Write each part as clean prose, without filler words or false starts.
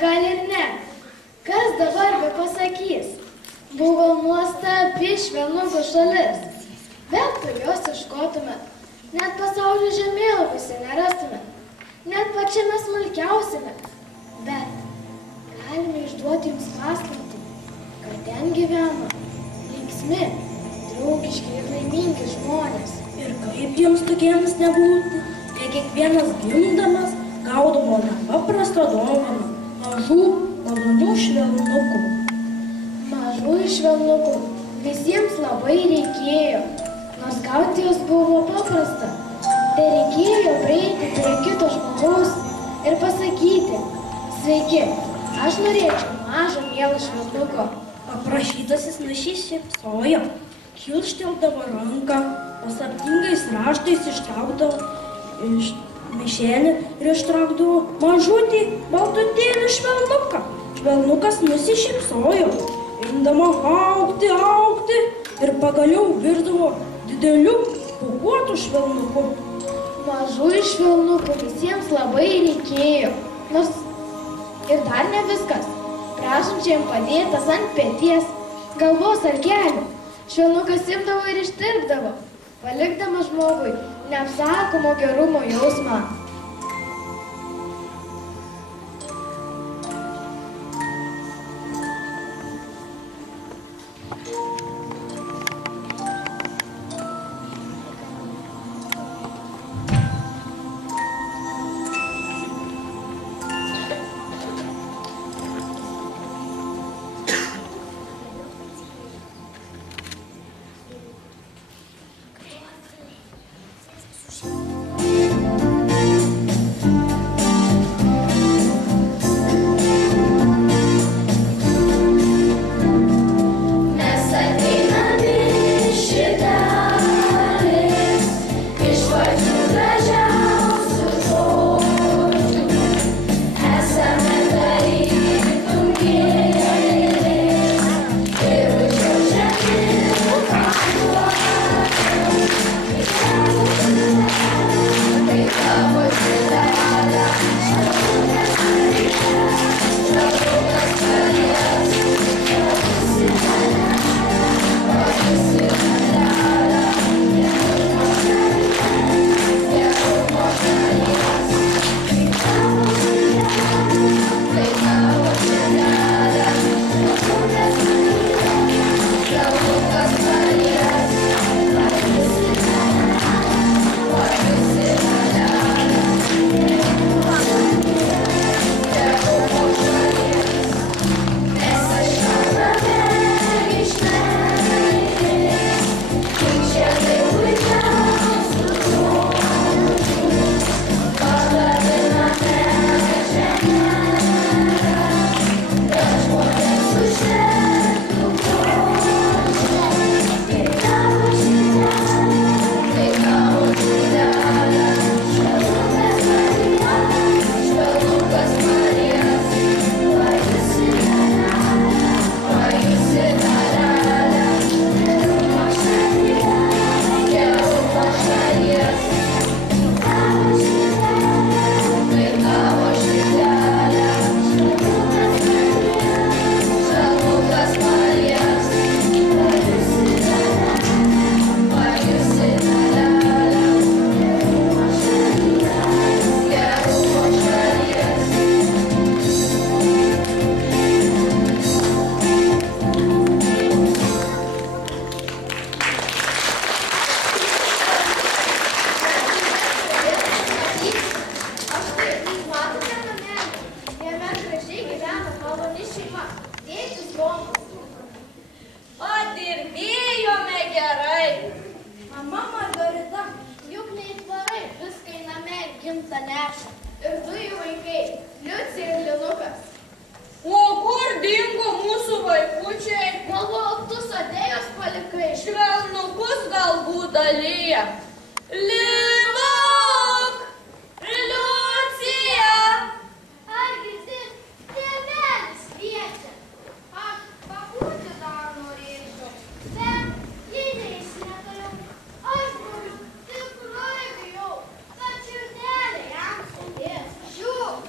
gal ir ne. Kas dabar be pasakys? Buvo nuostabi švelnukų šalis. Bet jos ieškotume. Net pasaulio žemėlapiuose nerastume. Net pačiame smulkiausiame. Bet galime išduoti jums paslaptį, kad ten gyveno linksmi, draugiški ir laimingi žmonės. Ir kaip jiems tokiems nebūti, kai kiekvienas gimdamas gaudavo nepaprastą dovaną mažų, malonių švelnukų. Mažų švelnukų visiems labai reikėjo, nors gauti jos buvo paprasta. Tai reikėjo prieiti prie kito žmogaus ir pasakyti: sveiki, aš norėčiau mažo mielo švelnuko. Paprašytasis nusišypsojo, kilšteldavo ranką, paslaptingais raštais ištraukdavo iš maišelį ir ištraukdavo mažutį baltutėlį švelnuką. Švelnukas nusišypsojo, imdama augti ir pagaliau virdavo dideliu pūkuotu švelnuku. Mažų švelnukų visiems labai reikėjo, nors ir dar ne viskas. Prašančiam padėtas ant peties, galvos ar kelių, švelnukas imdavo ir ištirpdavo, palikdamas žmogui neapsakomo gerumo jausmą.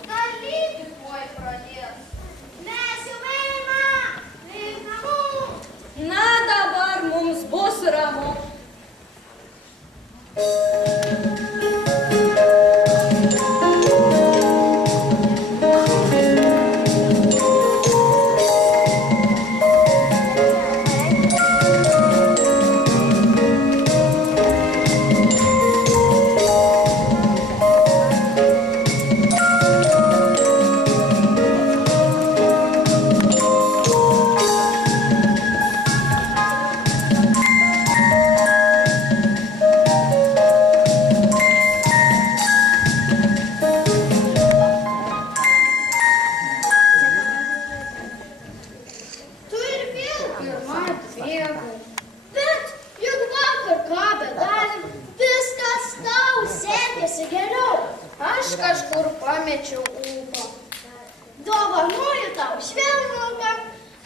Dar lygiai tuoj pradės. Aš kažkur pamečiau ūpą. Dovanoju tau švelnumą.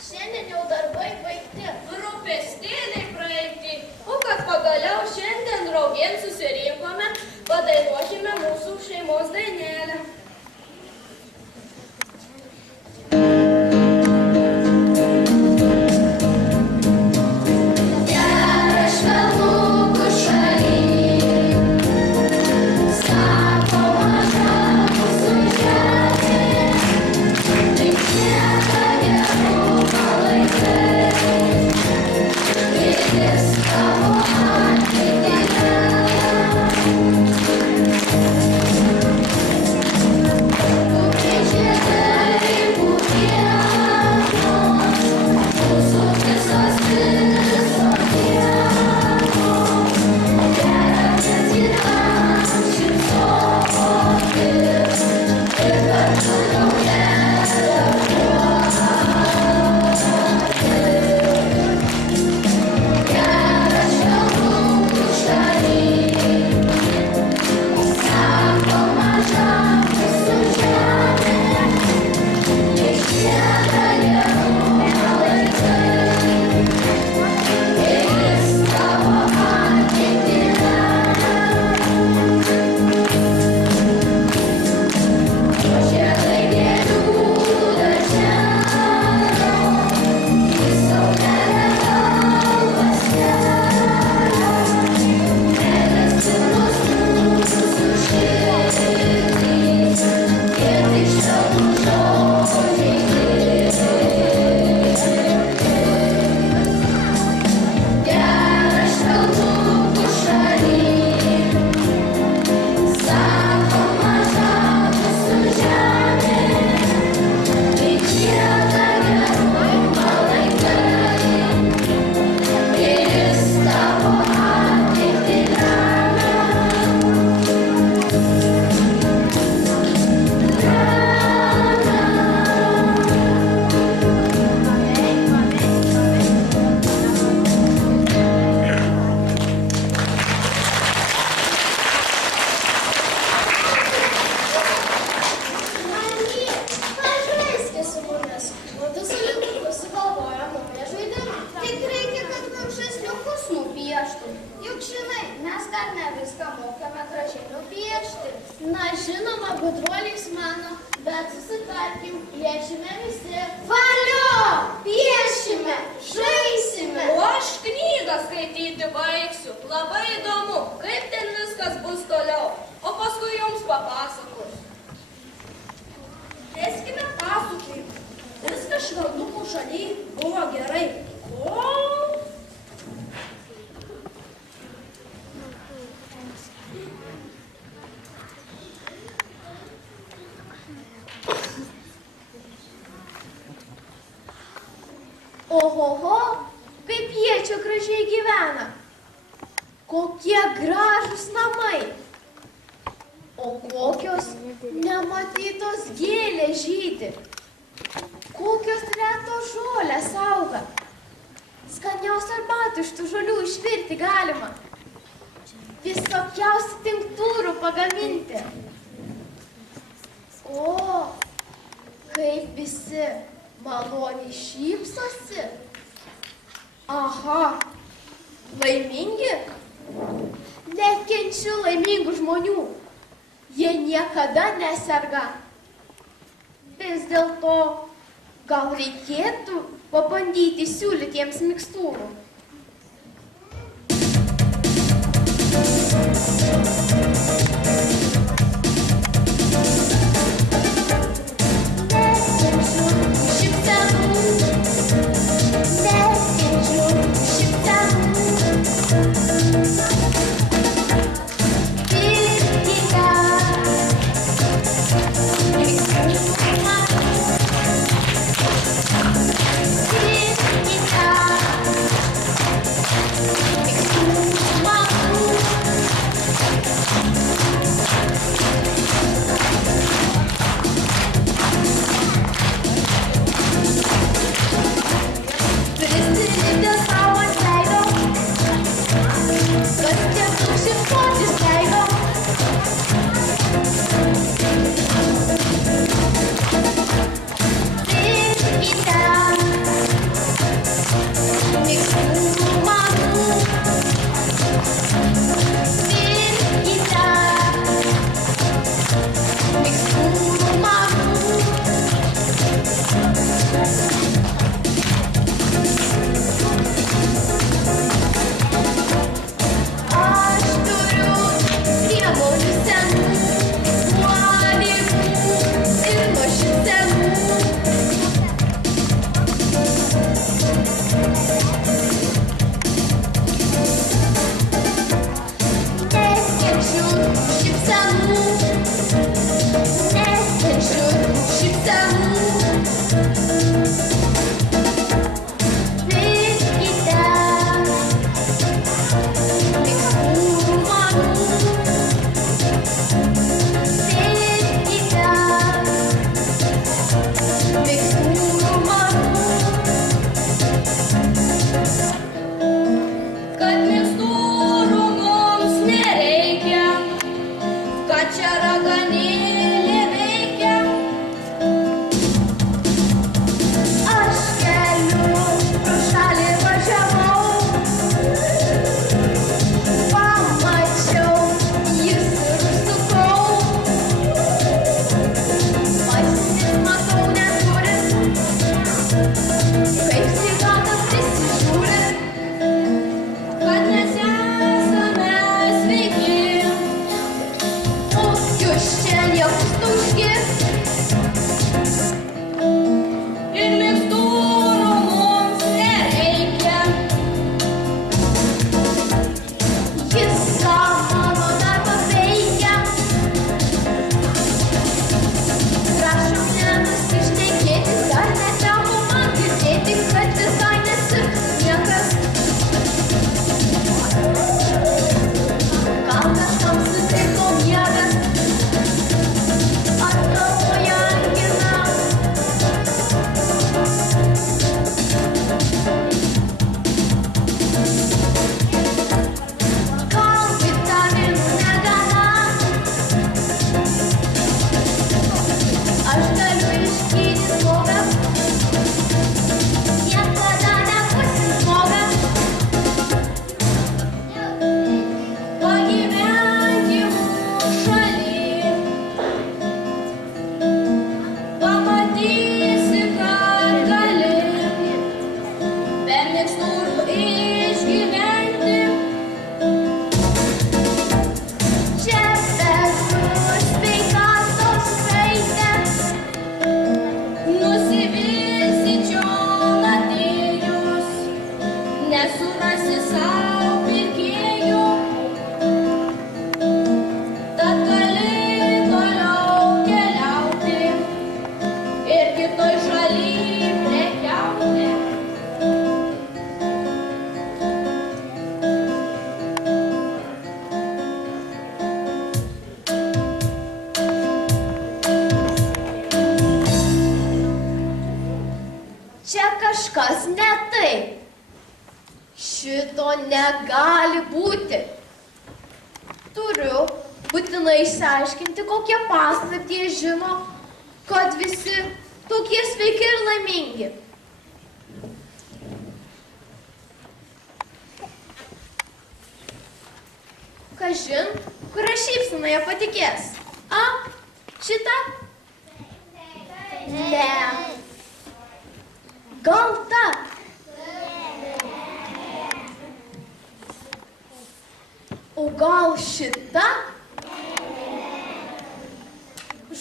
Šiandien jau darbai baigti. Rūpestėliai praeiti. O kad pagaliau šiandien draugėn susirinkome, padainuokime mūsų šeimos dainelę. Ohoho, kaip jie čia gražiai gyvena. Kokie gražūs namai. O kokios nematytos gėlės žydi. Kokios retos žolės auga. Skaniausių arbatų iš tų žolių išvirti galima. Visokiausių tinktūrų pagaminti. O, kaip visi maloniai šypsosi. Aha, laimingi? Nekenčiu laimingų žmonių. Jie niekada neserga. Vis dėlto gal reikėtų pabandyti siūlyti jiems mikstūrų. Let's get some shit for this, šito negali būti. Turiu būtinai išsiaiškinti, kokie paslaptį žino, kad visi tokie sveiki ir laimingi. Kažin, kuria šypsena jie patikės? A, šitą? Ne. Gal ta? O gal šita?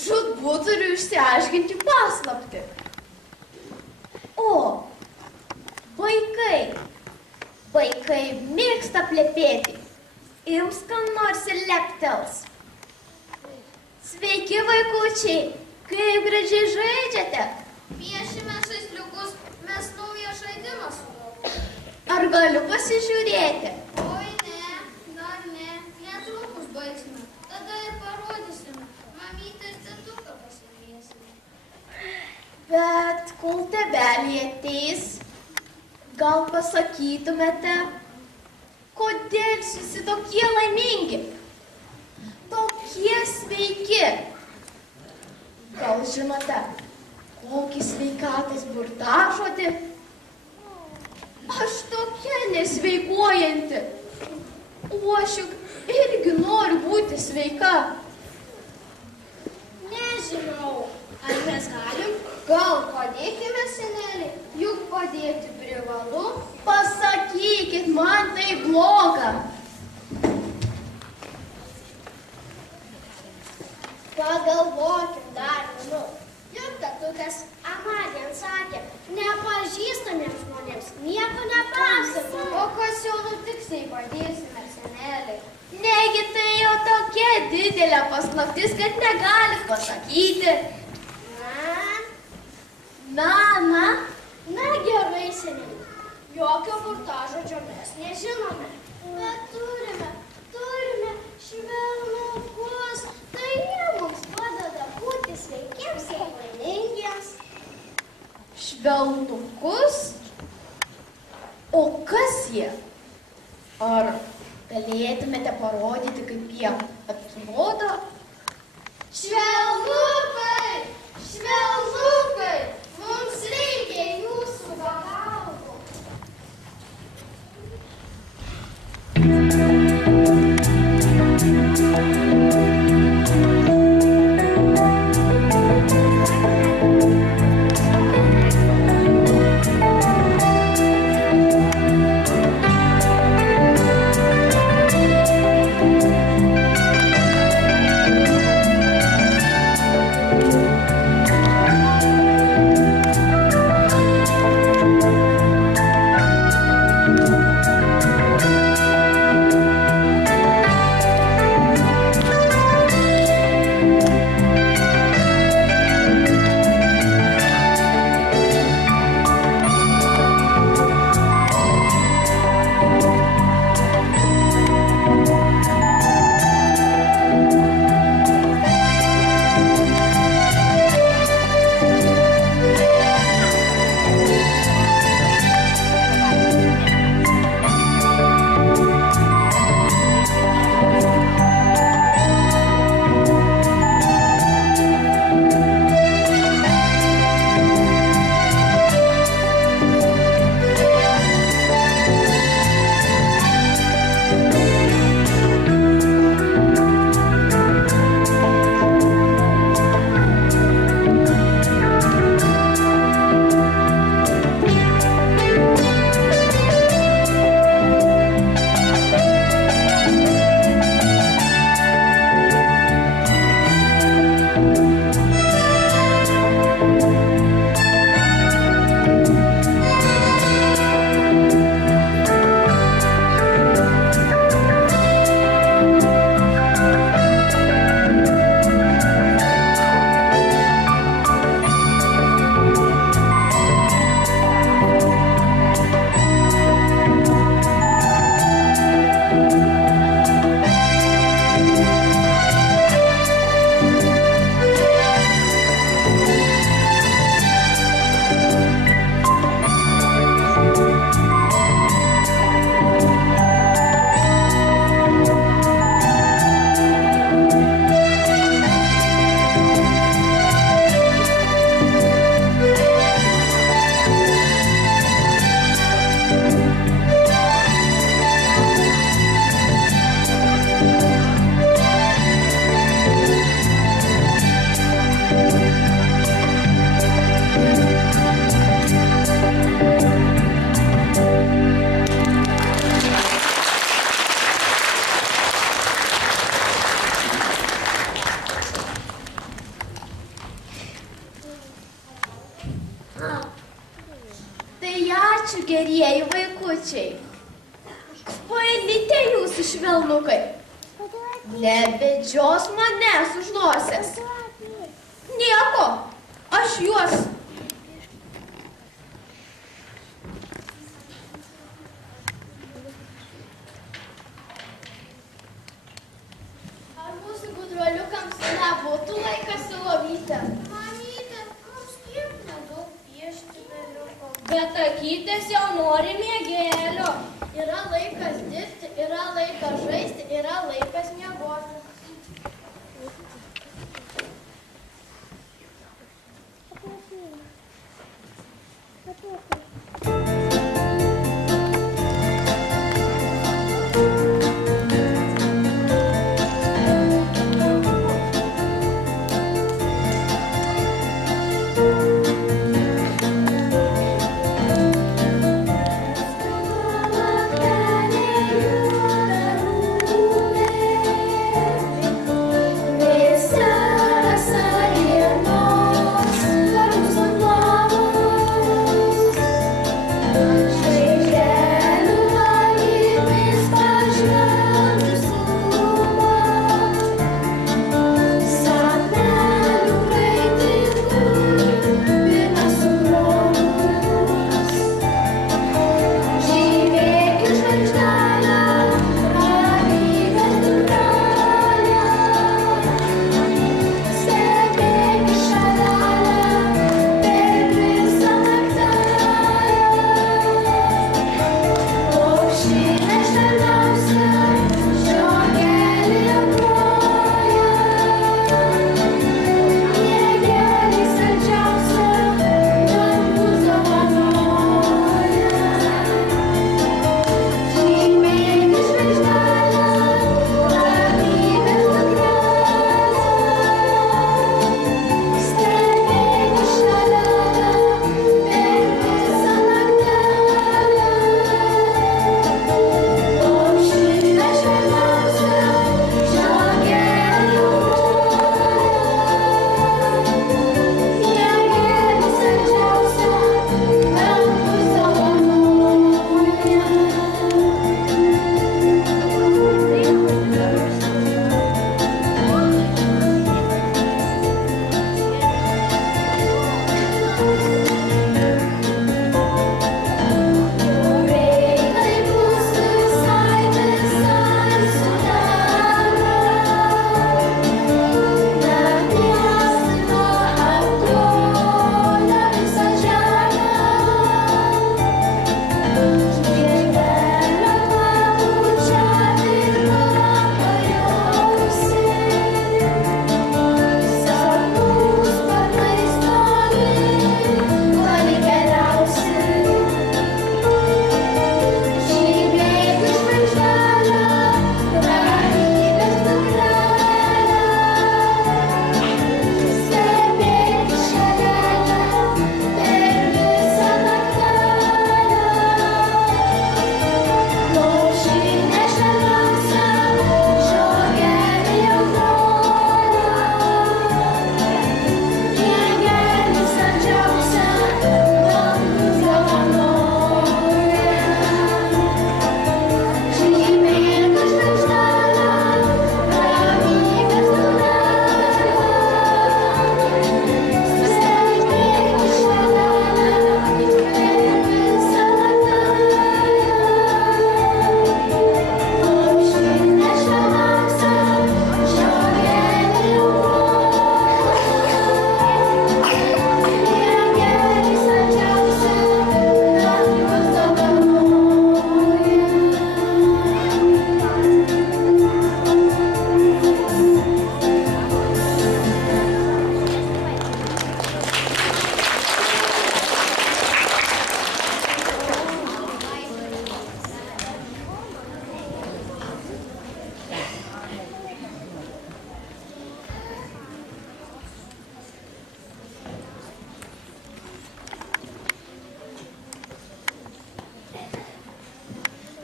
Žūtbūt turiu išsiaiškinti paslaptį. O, vaikai mėgsta plepėti. Jums kam nors ir leptels. Sveiki, vaikučiai, kaip gražiai žaidžiate. Piešime žaisliukus, mes naują žaidimą sugalvojome. Ar galiu pasižiūrėti? Oi ne, dar ne, netrukus baigsime, tada ir parodysime. Mamytę ir tetuką pasikviesime. Bet kol tebelį ateis, gal pasakytumėte, kodėl visi tokie laimingi, tokie sveiki? Gal žinote, kokį sveikatos burtažodį? Aš tokia nesveikuojanti, o aš juk irgi noriu būti sveika. Nežinau, ar mes galim? Gal padėkime, senelį, juk padėti privalu. Pasakykit, man tai bloga. Pagalvokim dar vienu. Juk tetukas amadien sakė, nepažįstamiems žmonėms nieko nepasakoti. O kas jau nutiks, jei padėsime, senelį? Negi tai jau tokia didelė paslaptis, kad negalit pasakyti. Na gerai, senelį. Jokio burtažodžio mes nežinome. Bet turime švelnukus. Tai jie mums padeda būti sveikiems ir laimingiems. Švelnukus? O kas jie? Ar galėtumėte parodyti, kaip jie atrodo? Švelnukai! Švelnukai! Mums reikia jūsų pagalbos. gerieji vaikučiai. Kvailite jūsų švelnukai. Nebedžios manęs už nosies. Nieko, aš juos. Ar mūsų gudruoliukams nebūtų laikas su lovyte? Mamyte, mums tiek nedaug piešti vėliuko. Bet akytės jau nori mėgėlio. Yra laikas dirbti, yra laikas žaisti, yra laikas miegoti.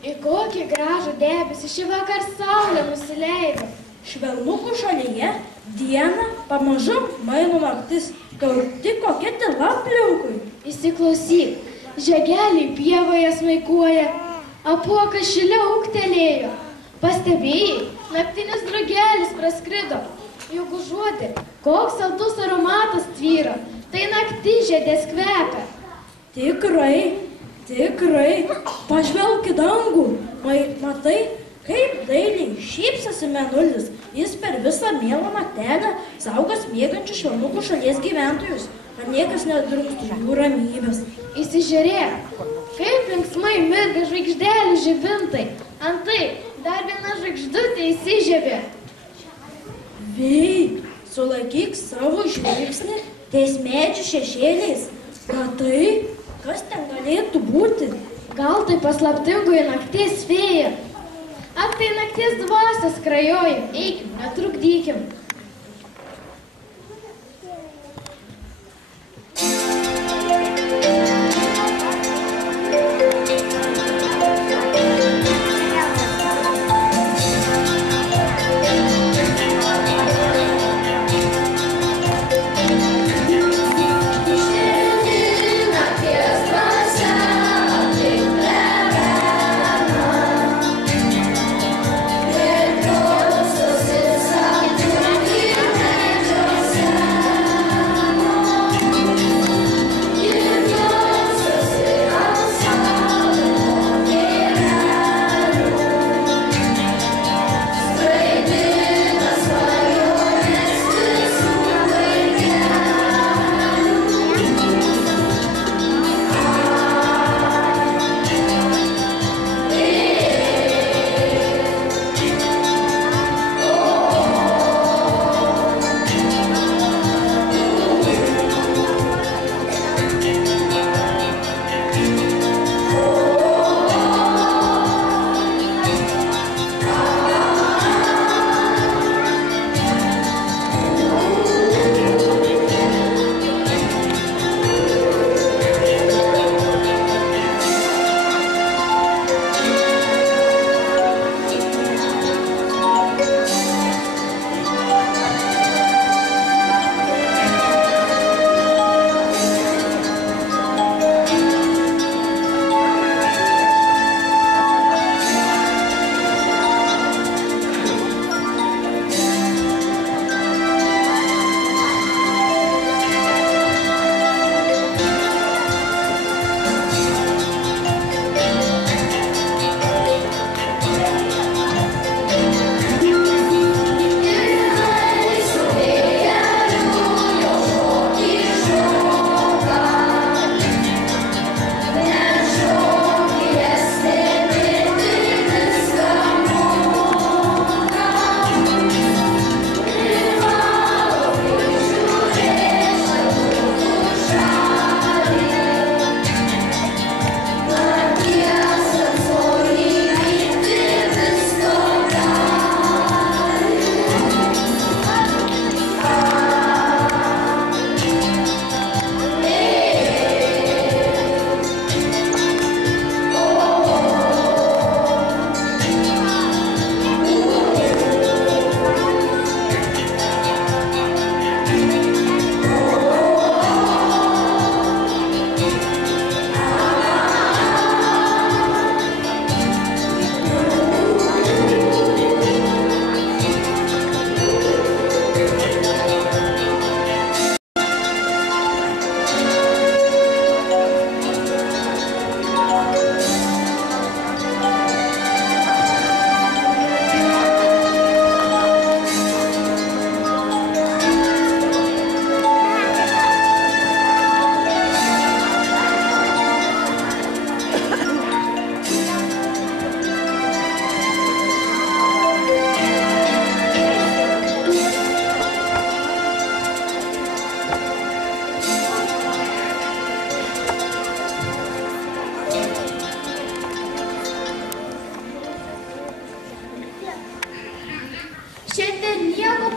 Į kokį gražų debesį šį vakar saulė nusileido. Švelnukų šalyje dieną pamažu maino naktis, kaip tik kokia tyla aplinkui. Įsiklausyk, žegeliai pievoje smaikuoja, apuokas šile ūktelėjo. Pastebėjai, naktinis drugelis praskrido, juk užuodi, koks saldus aromatas tvyro, tai naktižiedės kvepia. Tikrai, pažvelk į dangų, matai, kaip dailiai šypsosi mėnulis, jis per visą mielą naktelę saugas miegančių švelnukų šalies gyventojus, kad niekas nedrumstų jų ramybės. Įsižiūrėk, kaip linksmai mirga žvaigždelių žibintai, antai dar viena žvaigždutė įsižiebė. Vei, sulaikyk savo žvilgsnį ties medžių šešėliais. Matai, kas ten galėtų būti? Gal tai paslaptingoji nakties fėja? Ak, tai nakties dvasia skrajoja, eikim, netrukdykim.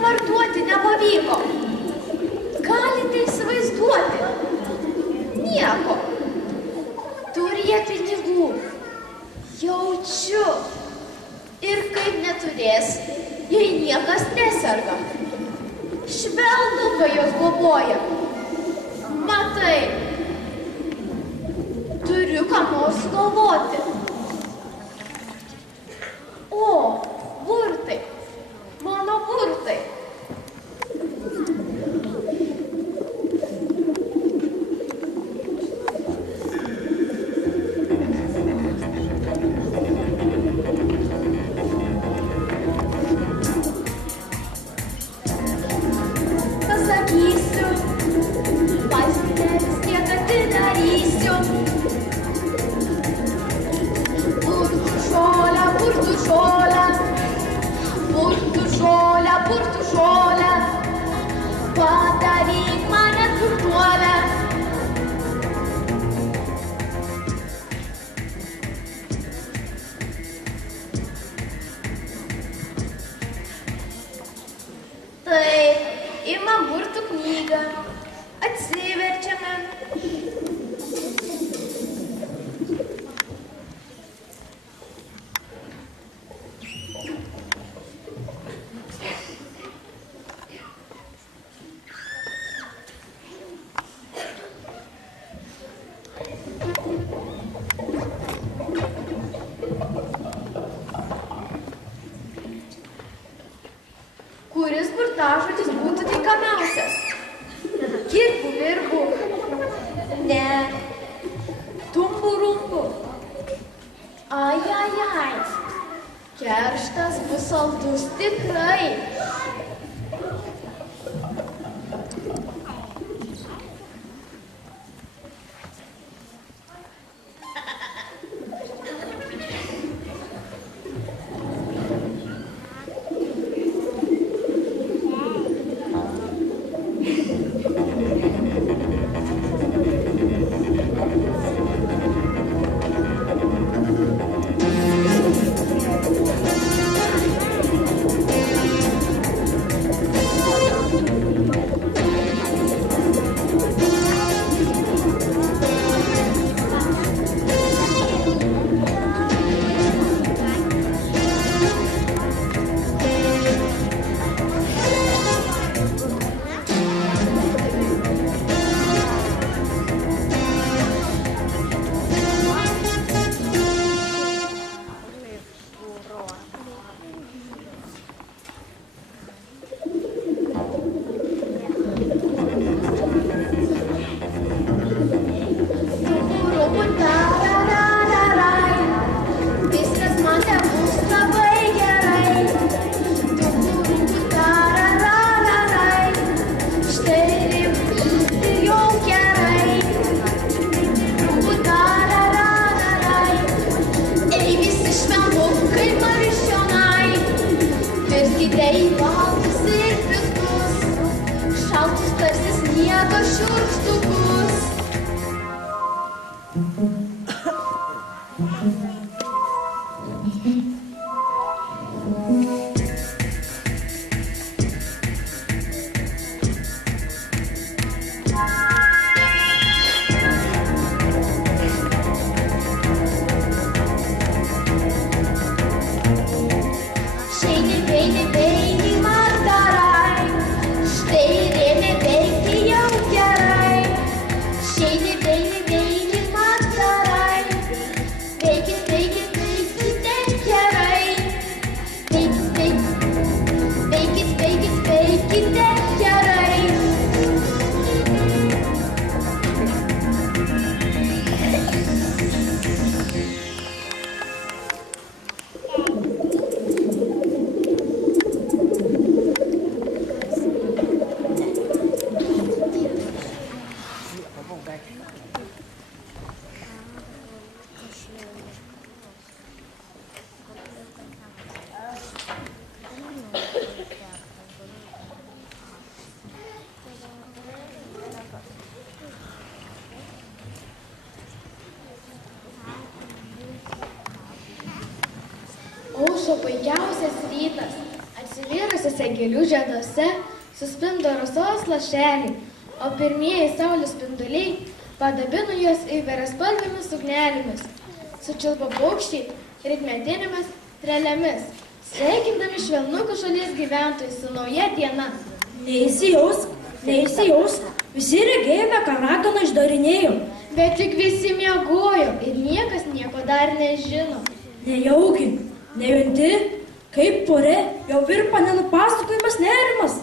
parduoti nepavyko. Galite įsivaizduoti? Nieko. Turė pinigų. Jaučiu. Ir kaip neturės, jei niekas neserga. Švelnukai jos globoja. Matai, Turiu ką nors sugalvoti. O, burtai. Mano burtai. Pasakysiu, vaistinę vis tiek atidarysiu. Burtų žolę, burtų žolę, burtų žolę, burtų žolę, padaryk mane turtuolę. Taip, imam burtų knygą, atsiverčiame. Kuris burtažodis būtų tinkamiausias? Kirbu, virbu. Ne. Tumbu, rumbu. Ai, ai, ai. Kerštas bus saldus tikrai. Aušo puikiausias rytas, atsivėrusiuose gėlių žieduose suspindo rasos lašeliai, o pirmieji saulės spinduliai padabino juos įvairiaspalvėmis ugnelėmis, sučilpo paukščiai rytmetinėmis strėlėmis, sveikindami švelnukų šalies gyventojus su nauja diena. Neįsijausk, visi regėjome, ką ragana išdarinėjo. Bet tik visi miegojo ir niekas nieko dar nežino. Nejaugi, nejunti, kaip pore, jau virpa nenupasakojimas nerimas.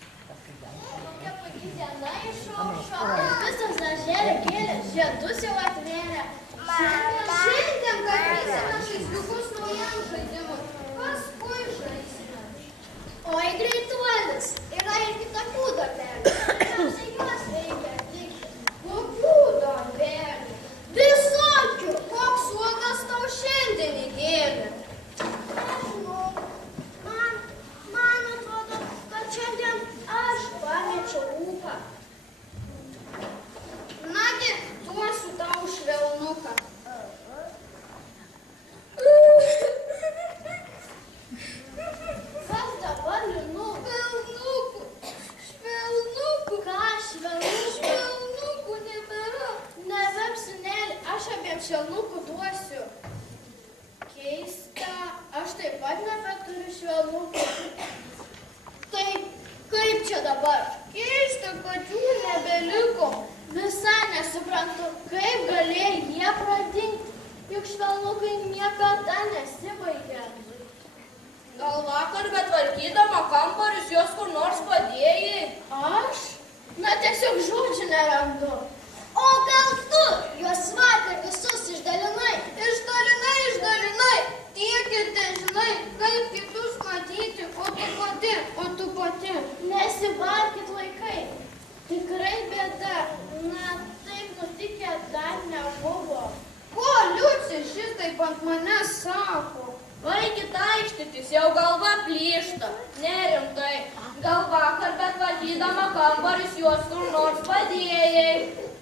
Kokia puiki diena išaušo, visas ežerė kėlė, žiedus jau atvėrė. Šiandien karpysime žaisliukus naujam žaidimui, paskui žaisime. Oi, greituolis, yra ir kitokių darbelių. Tikriausiai juos reikia atlikti. Kokių darbelių? Visokių! Koks uogas tau šiandien įdėlė? Nežinau. Man atrodo, kad šiandien aš pamečiau ūką. Nagi, duosiu tau švelnuką. Kas dabar linu? Švelnukų, švelnukų. Ką švelnukų? Švelnukų nebėra. Neverk, sūneli, Aš abiem švelnukų duosiu. Keista, aš taip pat nebeturiu švelnukų. tai kaip čia dabar? Keista, kad jų nebeliko. Visai nesuprantu, kaip galėjo jie pradingti, juk švelnukai niekada nesibaigia. Gal vakar betvarkydama kambarius jos kur nors padėjai? Aš? Na tiesiog žodžių nerandu. O gal tu juos vakar visus išdalinai? Išdalinai. Tiek ir te žinai, kaip kitus matyti, o tu pati. Nesibarkit vaikai. Tikrai bėda. Na, taip nutikę dar nebuvo. Ko Liuci šitaip ant manęs sako? Vaikit aikštytis, jau galva plyšta. Nerimtai. Gal vakar betvarkydama kambarius juos kur nors padėjai.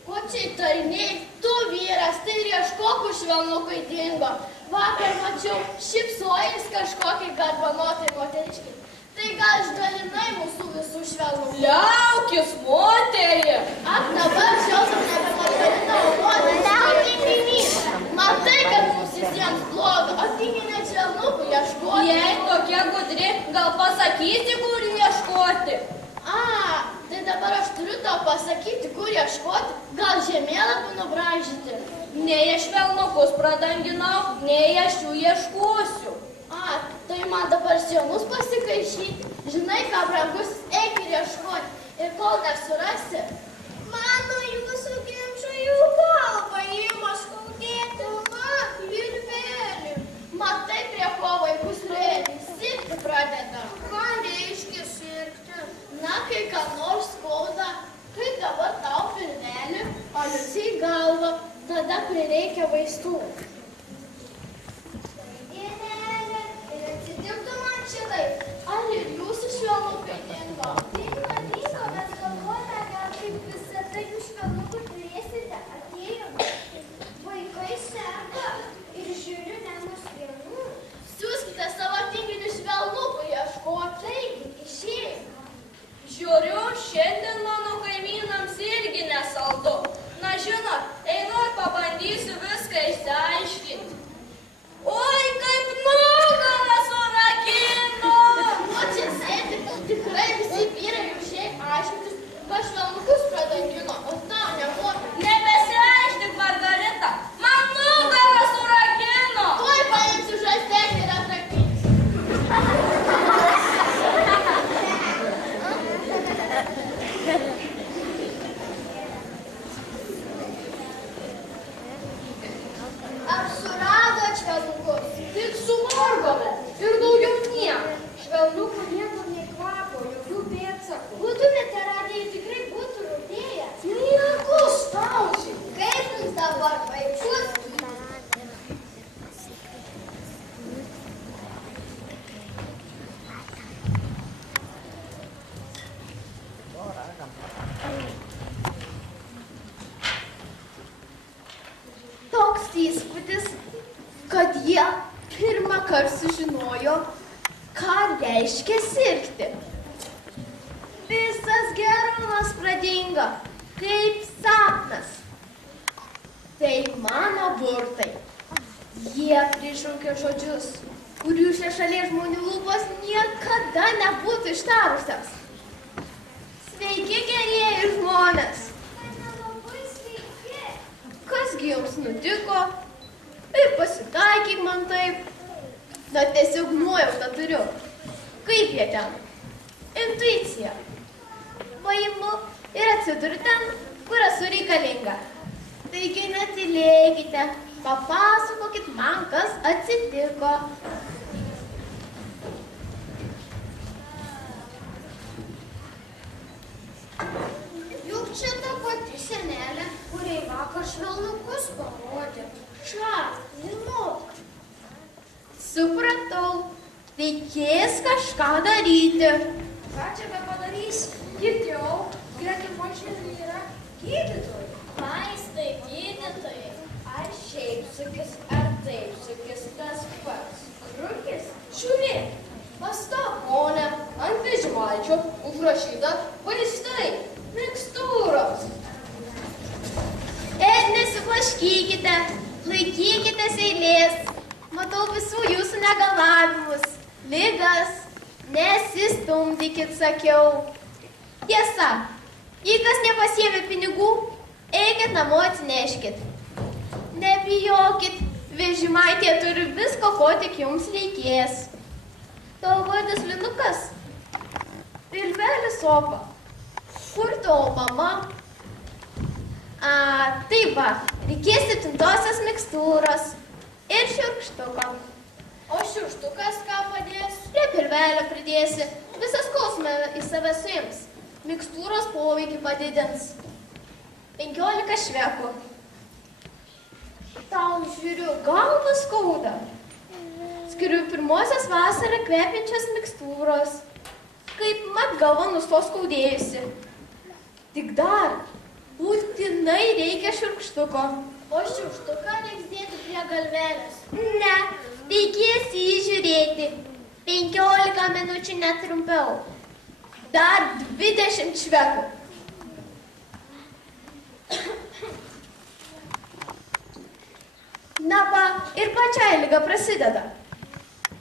Ko čia įtarinėjai? Tu vyras, tai ir ieškok, kur švelnukai dingo. Vakar mačiau šypsojais kažkokiai garbanotai moteriškai. Tai gal išdalinai mūsų visų švelnukų? Liaukis, moterį! Ak, dabar šios nebemadalina, o moteris. Matai, kad mums visiems bloga, o tik net švelnukų ieškoti. Jei tokia gudri, gal pasakysi, kur ieškoti? Tai dabar aš turiu tau pasakyti, kur ieškoti, gal žemėlapį nubraižyti. Nei aš švelnukus pradanginau, nei aš jų ieškosiu. Tai man dabar sienus pasikaišyti. Žinai, ką brangus, eik ir ieškoti. Ir kol nesurasi. Mano jūsų ginčų jų galva ima skaudėti. Virvelį. Matai, prie ko vaikus rėdi, sirgti pradeda. Ką reiškia sirgti? Na, kai ką nors skauda, kai dabar tau virvelį, o Liucijai galva, tada prireikia vaistų. Dienelė, ir atsitiktų man šitaip. Ar ir jūsų švelnukai dingo? Dingo, bet galvojame, gal kaip visada jūs švelnukų turėsite. Atėjom. Vaikai serga ir žiūriu nenuspėnų. Siūskite savo tinginių švelnukų ieškoti. Taigi, išėjom. Žiūriu, šiandien mano kaimynams irgi nesaldu. Na žinot, einu ir pabandysiu viską išsiaiškinti. Oi, kaip nugarą surakino! O čia sėdi, tikrai visi vyrai jau šiaip aiškintis, va švelnukus pradangino, o tau nemoka. Nebesiaištik, Margarita, man nugarą surakino! Tuoj paimsiu žaizdelį ir atrakinsiu. Ar suradot švelnukus? Tik sumorgome ir daugiau nieko. Švelnukų niekur nei kvapo, jokių pėdsakų. Būtumėte radę, jei tikrai būtų rūpėję. Nieko stausiai. Kaip jums dabar, vaikus? Toks įspūdis, kad jie pirmą kartą sužinojo, ką reiškia sirgti. Visas gerumas pradingo, kaip sapnas. Tai mano burtai. Jie prišaukė žodžius, kurių šia šalies žmonių lūpos niekada nebūtų ištarusios. Sveiki, gerieji žmonės! Labai sveiki. Kasgi jums nutiko? Ir pasitaikyk man taip. Na, tiesiog nuojautą turiu. Kaip jie ten? Intuicija. Paimu ir atsiduriu ten, kur esu reikalinga. Taigi netylėkite, papasakokit man, kas atsitiko. Juk čia ta pati senelė, kuriai vakar švelnukus parodė. Šark, žinok. Supratau, reikės kažką daryti. Ką čia be padarys? Girdėjau, gretimačiai yra gydytojai. Vaistai, gydytojai. Ar šiaip sukis, ar taip sukis tas pats. Rūkis, žiūrėk, pastok, ponė, ant vežimaičio užrašyta vaistai, mikstūros. Nesiblaškykite, laikykitės eilės. Matau visų jūsų negalavimus, ligas. Nesistumdykit, sakiau. Tiesa, jei kas nepasiėmė pinigų, eikit namo atsineškit. Nebijokit, vežimaitė turi visko, ko tik jums reikės. Tavo vardas Linukas? Pilvelis Opa. Kur tavo mama? Tai va, reikės 7-osios mikstūros ir šiurkštuko. O šiurkštukas ką padės? Prie pilvelio pridėsi, visą skausmą į save suims. Mikstūros poveikį padidins. 15 švekų. Tau žiūriu, galvą skauda. Skiriu pirmosios vasarą kvepiančios mikstūros. Kaip mat galva nustos skaudėjusi. Tik dar, būtinai reikia šiurkštuko. O šiukštuką reiks dėti prie galvelės. Ne, reikės jį žiūrėti. 15 minučių netrumpiau. Dar 20 švekų. Na va, ir pačiai liga prasideda.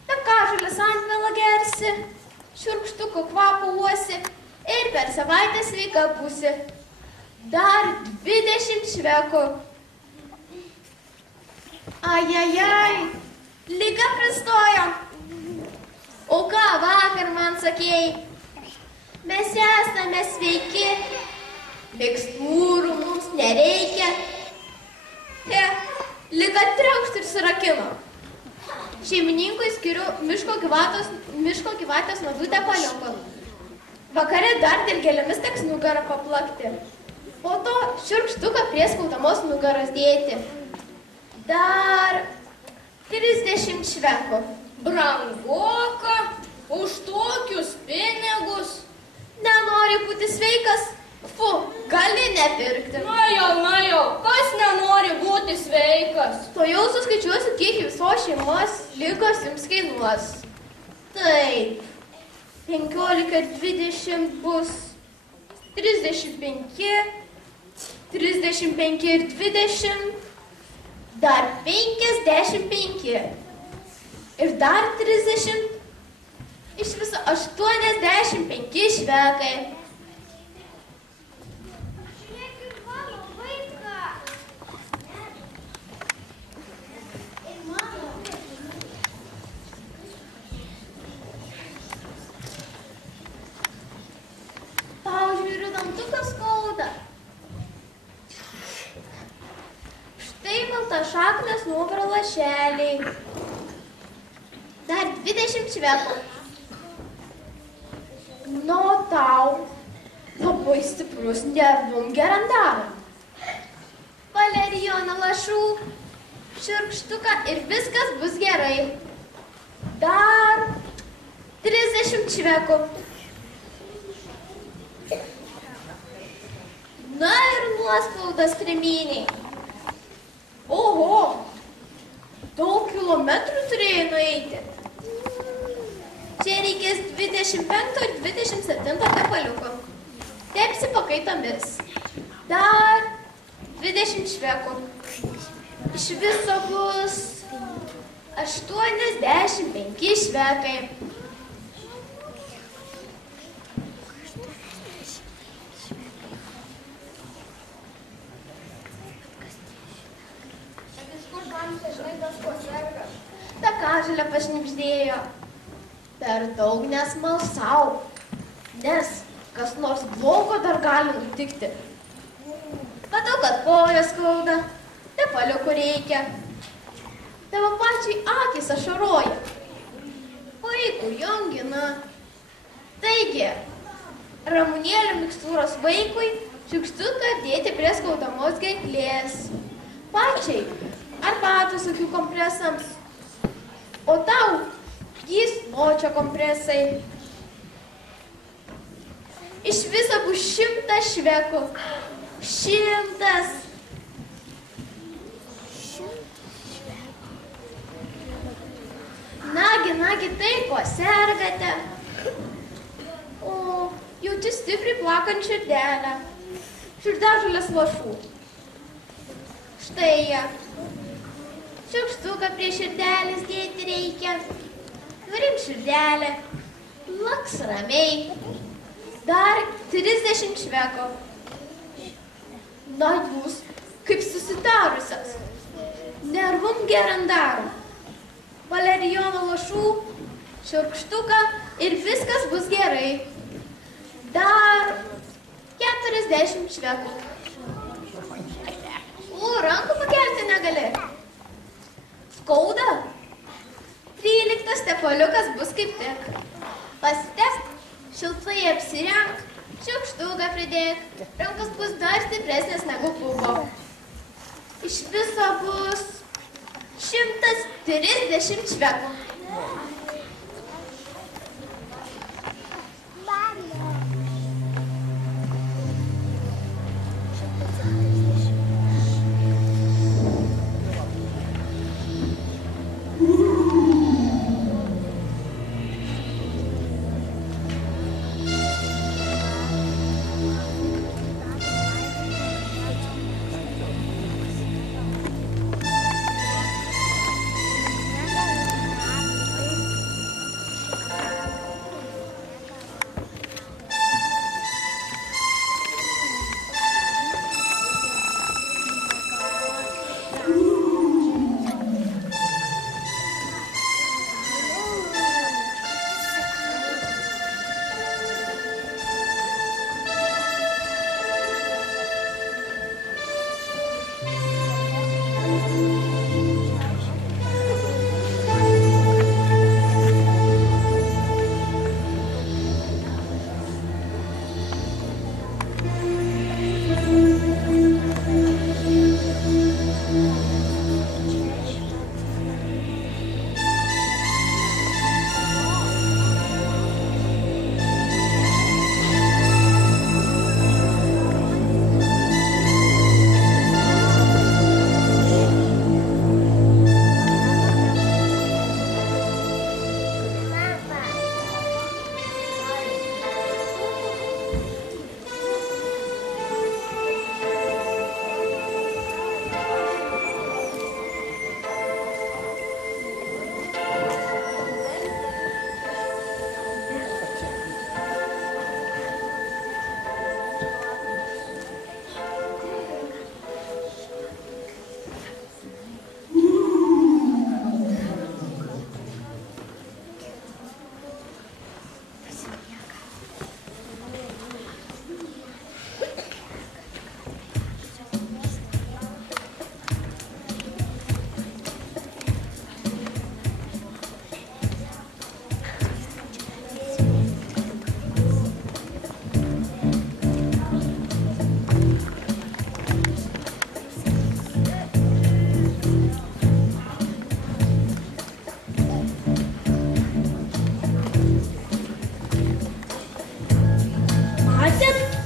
Takažulis antmelą gersi, šiurkštuko kvapą uosi ir per savaitę sveika būsi. Dar 20 švekų. Ajajaj, liga pristojo. O ką vakar man sakėjai? Mes esame sveiki, mikstūrų mums nereikia. Liga triaukšt ir surakino. Šeimininkui skiriu miško gyvatės nuodų tepaliuko. Vakare dar dilgėlėmis teks nugarą paplakti. Po to šiurkštuką prie skaudamos nugaros dėti. Dar 30 švekų. Brangoka, už tokius pinigus. Nenori būti sveikas? Fu, gali nepirkti. Na jau, kas nenori būti sveikas? To jau suskaičiuosiu, kiek visos šeimos ligos jums kainuos. Taip, 15 ir 20 bus 35, 35 ir 20, dar 55 ir dar 30, iš viso 85 švekai. Žiūrėkit mano vaiką. Ir mano. Tau žiūriu, dantukas skauda. Štai baltašaknės nugaro lašeliai. Dar 20 švekų. Nu, tau labai stiprus nervum gerandaram. Valerijono lašų, šiurkštuką ir viskas bus gerai. Dar 30 švekų. Na ir nuospaudas kriminiai. Oho, daug kilometrų turėjai nueiti. Čia reikės 25 ir 27 tepaliuko. Tepsi pakaitomis. Dar 20 švekų. Iš viso bus 85 švekai. Ta kaželė pašnibždėjo. Per daug nesmalsau, nes kas nors blogo dar gali nutikti. Matau, kad kojas skauda, tepaliukų reikia. Tavo pačiai akys ašaroja. Vaikų jongina. Taigi, ramunėlių mikstūros vaikui šiukštuką dėti prie skaudamos gerklės. Pačiai arbatos akių kompresams. O tau gysločio kompresai. Iš viso bus 100 švekų. 100. Nagi, tai ko sergate? O, jaučiu stipriai plakant širdelę. Širdažolės lašų. Štai jie. Šiukštuką prie širdelės dėti reikia. Nurim širdelę. Laks ramiai. Dar 30 švekų. Na jūs, kaip susitarusios. Nervum gerandarum. Valerijono lašų, šiurkštuką ir viskas bus gerai. Dar 40 švekų. O, rankų pakelti negali. Skauda? 13 tepaliukas bus kaip tik. Pasitepk, šiltai apsirenk, šiukštuką pridėk. Rankos bus dar stipresnės negu buvo. Iš viso bus 130 švekų.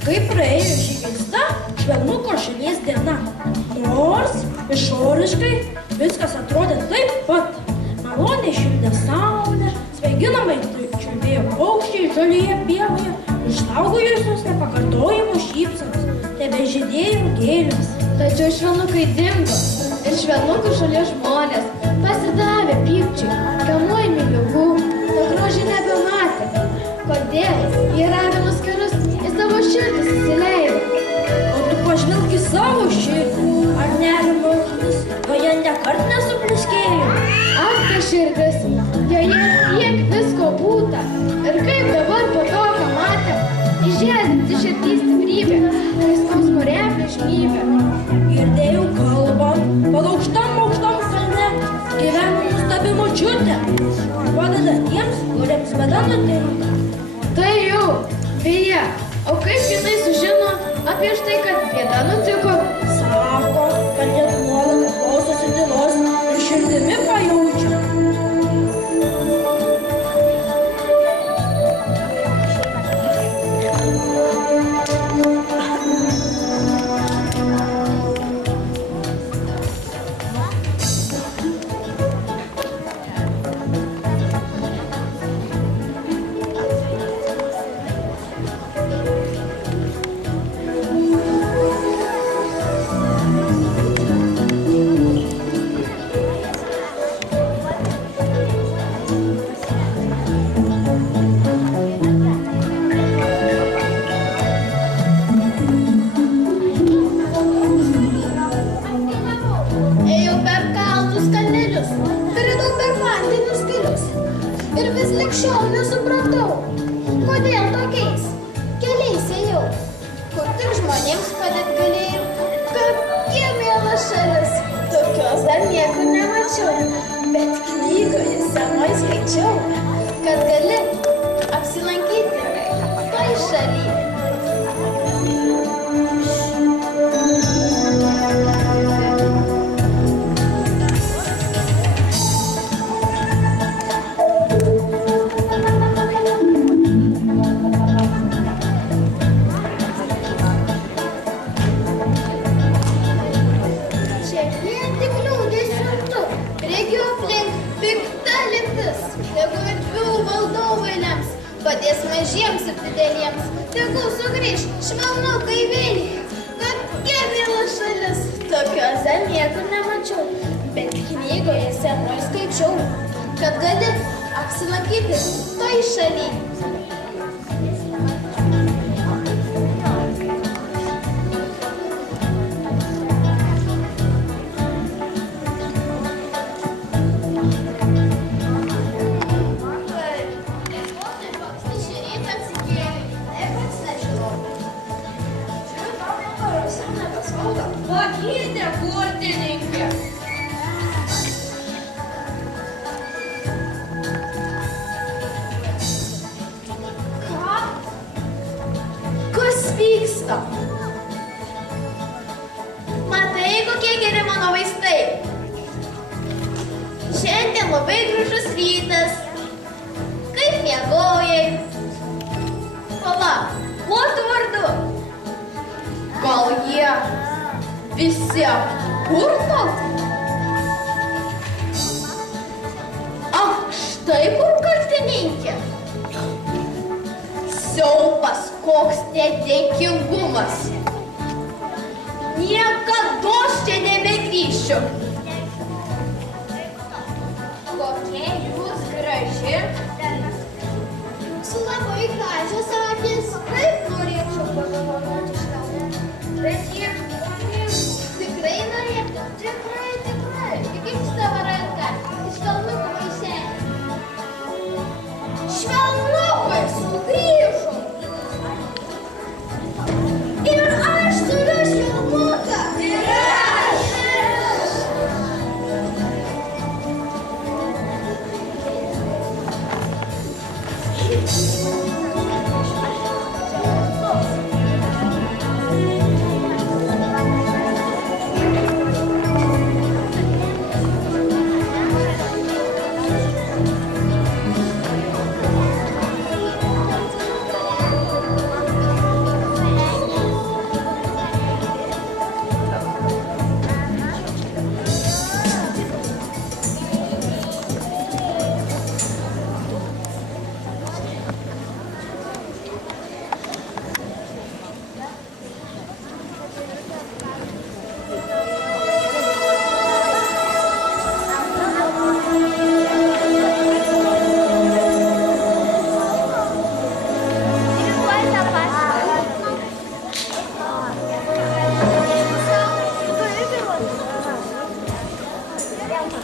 Kaip praėjo šį keistą švelnuko šalies diena. Nors išoriškai viskas atrodė taip pat. Maloniai šildė saulė, svaiginamai čiulbėjo paukščiai žalioje pievoje, išsaugojusios nepakartojimo šypsenos, tebežydėjo gėlės. Tačiau švelnukai dingo ir švelnukų šalies žmonės pasidavė pykčiui, kamuojami ligų, to grožį nebematė. Kodėl jie raganus karus į savo širdis įsileido? O tu pažvelk į savo širdį, ar nerimo ugnis, joje nekart nesupliskėjo? Ak, ta širdis, joje tiek visko būta. Ir kaip dabar po to, ką matėm, įžeidinti širdys stiprybę, kai skausmo replį žmybę. Girdėjau kalbant, kad aukštam kalne gyvena nuostabi močiutė. Padeda tiems, kuriems bėda nutinka. Tai jau, beje, o kaip jinai sužino apie štai, kad bėda nutiko? Sako, kad jie nuolat klausosi tylos ir širdimi pajaučia.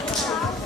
Tau.